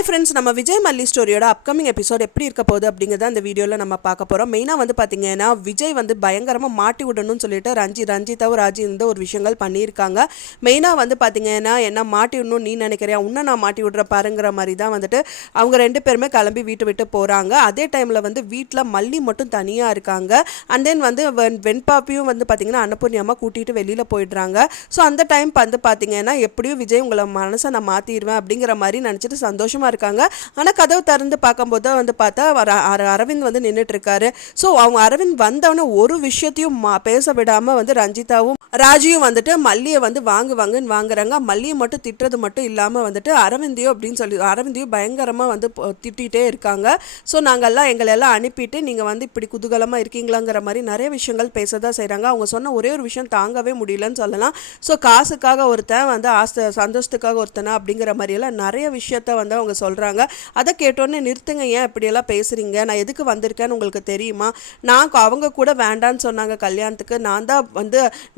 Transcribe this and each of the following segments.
Hi friends, நம்ம விஜய் மல்லி ஸ்டோரியோட upcoming episode எப்படி இருக்க போகுது அப்படிங்கிறத அந்த வீடியோவில் நம்ம பார்க்க போகிறோம். மெயினாக வந்து பார்த்தீங்கன்னா விஜய் வந்து பயங்கரமாக மாட்டி விடணும்னு சொல்லிட்டு ரஞ்சிதாவும் ராஜி இந்த ஒரு விஷயங்கள் பண்ணியிருக்காங்க. மெயினாக வந்து பார்த்தீங்கன்னா என்ன மாட்டி விடணும் நீ நினைக்கிறியா, உன்னை நான் மாட்டி விடுற பாருங்கிற மாதிரி தான் வந்துட்டு அவங்க ரெண்டு பேருமே கிளம்பி வீட்டை விட்டு போகிறாங்க. அதே டைமில் வந்து வீட்டில் மல்லி மட்டும் தனியாக இருக்காங்க. அண்ட் தென் வந்து வெண்பாப்பியும் வந்து பார்த்தீங்கன்னா அன்னபூர்ணியமாக கூட்டிகிட்டு வெளியில் போயிடுறாங்க. ஸோ அந்த டைம் வந்து பார்த்தீங்கன்னா எப்படியும் விஜய் உங்களை மனசை நான் மாற்றிடுவேன் அப்படிங்கிற மாதிரி நினச்சிட்டு சந்தோஷமாக இருக்காங்க. ஆனால் கதவு திறந்து பார்க்கும்போது வந்து பார்த்தா அரவிந்த் வந்து நின்றுட்டு இருக்காரு. ஸோ அவங்க அரவிந்த் வந்தவொடனே ஒரு விஷயத்தையும் பேச விடாமல் வந்து ரஞ்சிதாவும் ராஜியும் வந்துட்டு மல்லியை வந்து வாங்குன்னு வாங்குறாங்க. மல்லியை மட்டும் திட்டுறது மட்டும் இல்லாமல் வந்துட்டு அரவிந்தையும் பயங்கரமாக வந்து திட்டிகிட்டே இருக்காங்க. ஸோ நாங்கள்லாம் எங்களெல்லாம் அனுப்பிட்டு நீங்கள் வந்து இப்படி குதூகலமாக இருக்கீங்களாங்கிற மாதிரி நிறைய விஷயங்கள் பேச தான் செய்கிறாங்க. அவங்க சொன்ன ஒரே ஒரு விஷயம் தாங்கவே முடியலன்னு சொல்லலாம். ஸோ காசுக்காக ஒருத்தன் வந்து சந்தோஷத்துக்காக ஒருத்தனா அப்படிங்கிற மாதிரியெல்லாம் நிறைய விஷயத்த வந்து அவங்க சொல்கிறாங்க. அதை கேட்டோன்னே நிறுத்துங்க, ஏன் இப்படியெல்லாம் பேசுகிறீங்க, நான் எதுக்கு வந்திருக்கேன்னு உங்களுக்கு தெரியுமா, அவங்க கூட வேண்டான்னு சொன்னாங்க கல்யாணத்துக்கு,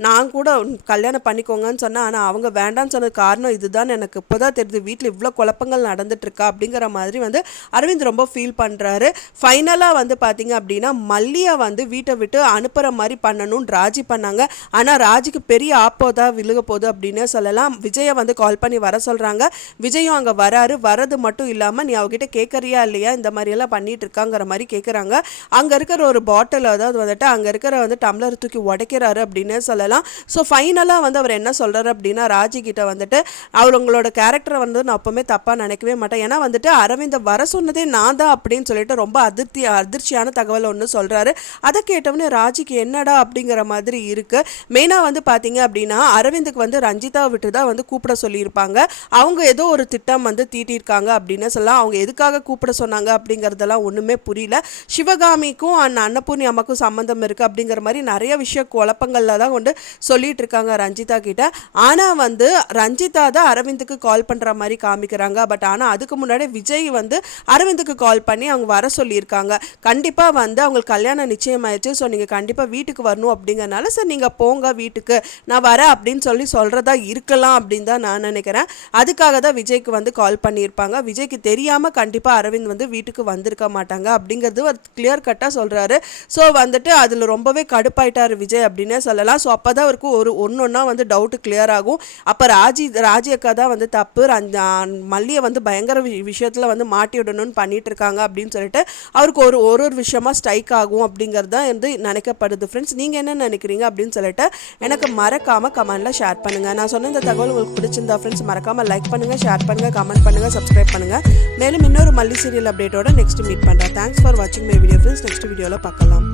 நான் கூட கல்யாணம் பண்ணிக்கோங்கன்னு சொன்னேன், ஆனால் அவங்க வேண்டான்னு சொன்ன காரணம் இதுதான் எனக்கு இப்போதான் தெரியுது, வீட்டில் இவ்வளோ குழப்பங்கள் நடந்துட்டுருக்கா அப்படிங்கிற மாதிரி வந்து அரவிந்த் ரொம்ப ஃபீல் பண்ணுறாரு. ஃபைனலாக வந்து பார்த்தீங்க அப்படின்னா மல்லியை வந்து வீட்டை விட்டு அனுப்புகிற மாதிரி பண்ணணும்னு ராஜி பண்ணாங்க. ஆனால் ராஜிக்கு பெரிய ஆப்போதா விழுக போகுது அப்படின்னு சொல்லலாம். விஜயை வந்து கால் பண்ணி வர சொல்கிறாங்க. விஜயும் அங்கே வரது மட்டும் இல்லாமல் நீ அவகிட்ட கேட்குறியா இல்லையா, இந்த மாதிரியெல்லாம் பண்ணிட்டு இருக்காங்கிற மாதிரி கேட்குறாங்க. அங்கே இருக்கிற ஒரு பாட்டில் அதாவது வந்துட்டு அங்கே இருக்கிற வந்து டம்ளர் தூக்கி உடைக்கிறாரு அப்படின்னு சொல்லலாம். ஸோ ஃபைனலாக வந்து அவர் என்ன சொல்கிறாரு அப்படின்னா ராஜி கிட்ட வந்துட்டு அவங்களோட கேரக்டரை வந்து நான் அப்போவுமே தப்பாக நினைக்கவே மாட்டேன், ஏன்னா வந்துட்டு அரவிந்த் வர சொன்னதே நான் தான் அப்படின்னு சொல்லிட்டு ரொம்ப அதிர்ச்சியான தகவல் ஒன்று சொல்கிறாரு. அதை கேட்டவொடனே ராஜிக்கு என்னடா அப்படிங்கிற மாதிரி இருக்குது. மெயினாக வந்து பார்த்தீங்க அப்படின்னா அரவிந்துக்கு வந்து ரஞ்சிதா விட்டு தான் வந்து கூப்பிட சொல்லியிருப்பாங்க. அவங்க ஏதோ ஒரு திட்டம் வந்து தீட்டியிருக்காங்க அப்படின்னு சொல்லலாம். அவங்க எதுக்காக கூப்பிட சொன்னாங்க அப்படிங்கிறதெல்லாம் ஒன்றுமே புரியல. சிவகாமிக்கும் அன்னபூர்ணி அம்மாக்கும் சம்மந்தம் இருக்குது அப்படிங்கிற மாதிரி நிறைய விஷய குழப்பங்களில் தான் கொண்டு சொல்லிட்டு இருக்காங்க ரஞ்சிதா கிட்ட. ஆனால் வந்து ரஞ்சிதா தான் அரவிந்துக்கு கால் பண்ணுற மாதிரி காமிக்கிறாங்க. பட் ஆனால் அதுக்கு முன்னாடி விஜய் வந்து அரவிந்துக்கு கால் பண்ணி அவங்க வர சொல்லியிருக்காங்க. கண்டிப்பாக வந்து அவங்களுக்கு கல்யாணம் நிச்சயமாயிடுச்சு, ஸோ நீங்கள் கண்டிப்பாக வீட்டுக்கு வரணும் அப்படிங்கிறனால சார் நீங்கள் போங்க வீட்டுக்கு, நான் வரேன் அப்படின்னு சொல்கிறதா இருக்கலாம் அப்படின்னு தான் நான் நினைக்கிறேன். அதுக்காக தான் விஜய்க்கு வந்து கால் பண்ணியிருப்பாங்க. விஜய்க்கு தெரியாமல் கண்டிப்பாக அரவிந்த் வந்து வீட்டுக்கு வந்திருக்க மாட்டாங்க அப்படிங்கிறது ஒரு கிளியர் கட்டாக சொல்கிறாரு. ஸோ வந்துட்டு அதில் ரொம்பவே கடுப்பாயிட்டார் விஜய் அப்படின்னே சொல்லலாம். ஸோ அப்போ தான் அவருக்கு ஒன்றா வந்து டவுட்டு கிளியர் ஆகும். அப்போ ராஜி அக்கா தான் வந்து தப்பு, மல்லியை வந்து பயங்கர விஷயத்தில் வந்து மாட்டி விடணும்னு பண்ணிட்டு இருக்காங்க அப்படின்னு சொல்லிட்டு அவருக்கு ஒரு விஷயமா ஸ்ட்ரைக் ஆகும் அப்படிங்கிறது தான் வந்து நினைக்கப்படுது. ஃப்ரெண்ட்ஸ், நீங்கள் என்ன நினைக்கிறீங்க அப்படின்னு சொல்லிட்டு எனக்கு மறக்காமல் கமெண்ட்டில் ஷேர் பண்ணுங்கள். நான் சொன்ன இந்த தகவல் உங்களுக்கு பிடிச்சிருந்தா ஃப்ரெண்ட்ஸ் மறக்காமல் லைக் பண்ணுங்கள், ஷேர் பண்ணுங்கள், கமெண்ட் பண்ணுங்கள், சப்ஸ்கிரைப் பண்ணுங்கள். மேலும் இன்னொரு மல்லி சீரியல் அப்டேட்டோட நெக்ஸ்ட் மீட் பண்ணுறேன். தேங்க்ஸ் ஃபார் வாட்சிங் மை வீடியோ ஃப்ரெண்ட்ஸ். நெக்ஸ்ட் வீடியோவில் பார்க்கலாம்.